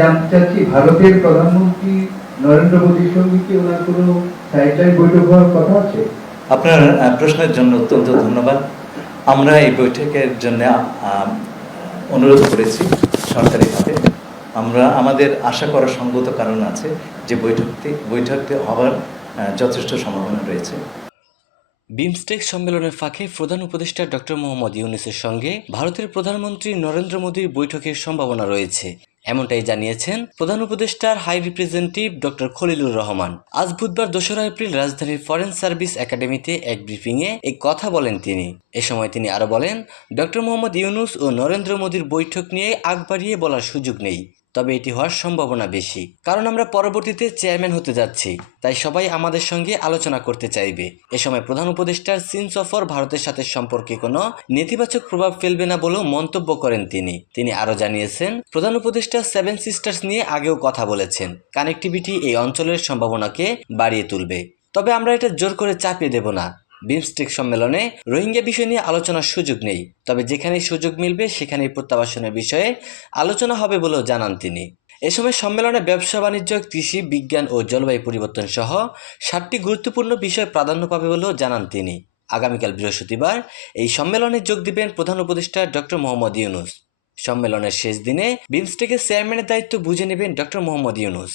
জানতে চাচ্ছি ভারতের প্রধানমন্ত্রী নরেন্দ্র মোদীর সঙ্গে কি ওনার কোনো সাইড বৈঠক হওয়ার কথা আছে? আপনার প্রশ্নের জন্য অত্যন্ত ধন্যবাদ। আমরা এই বৈঠকের জন্য অনুরোধ করেছি সরকারিভাবে। আমরা আমাদের আশা করার সঙ্গত কারণ আছে যে বৈঠকটি হওয়ার যথেষ্ট সম্ভাবনা রয়েছে। বিমস্টেক সম্মেলনের ফাঁকে প্রধান উপদেষ্টা ডক্টর মোহাম্মদ ইউনূসের সঙ্গে ভারতের প্রধানমন্ত্রী নরেন্দ্র মোদীর বৈঠকের সম্ভাবনা রয়েছে, এমনটাই জানিয়েছেন প্রধান উপদেষ্টার high representative doctor Khalilur Rahman. আজ বুধবার ২রা এপ্রিল রাজধানীর ফরেন সার্ভিস একাডেমিতে এক ব্রিফিংয়ে এই কথা বলেন তিনি। এ সময় তিনি আরও বলেন, ডক্টর মোহাম্মদ ইউনূস ও নরেন্দ্র মোদীর বৈঠক নিয়ে আগ বাড়িয়ে বলার সুযোগ নেই, তবে এটি হওয়ার সম্ভাবনা বেশি, কারণ আমরা পরবর্তীতে চেয়ারম্যান হতে যাচ্ছি, তাই সবাই আমাদের সঙ্গে আলোচনা করতে চাইবে। এ সময় প্রধান উপদেষ্টার চীন সফর ভারতের সাথে সম্পর্কে কোনো নেতিবাচক প্রভাব ফেলবে না বলেও মন্তব্য করেন তিনি আরও জানিয়েছেন, প্রধান উপদেষ্টা 7 সিস্টার্স নিয়ে আগেও কথা বলেছেন, কানেক্টিভিটি এই অঞ্চলের সম্ভাবনাকে বাড়িয়ে তুলবে, তবে আমরা এটা জোর করে চাপিয়ে দেব না। বিমস্টেক সম্মেলনে রোহিঙ্গা বিষয় নিয়ে আলোচনার সুযোগ নেই, তবে যেখানেই সুযোগ মিলবে সেখানেই প্রত্যাবাসনের বিষয়ে আলোচনা হবে বলেও জানান তিনি। এ সময় সম্মেলনে ব্যবসা বাণিজ্য, কৃষি, বিজ্ঞান ও জলবায়ু পরিবর্তন সহ 7টি গুরুত্বপূর্ণ বিষয় প্রাধান্য পাবে বলেও জানান তিনি। আগামীকাল বৃহস্পতিবার এই সম্মেলনে যোগ দিবেন প্রধান উপদেষ্টা ডক্টর মোহাম্মদ ইউনূস। সম্মেলনের শেষ দিনে বিমস্টেকের চেয়ারম্যানের দায়িত্ব বুঝে নেবেন ডক্টর মোহাম্মদ ইউনূস।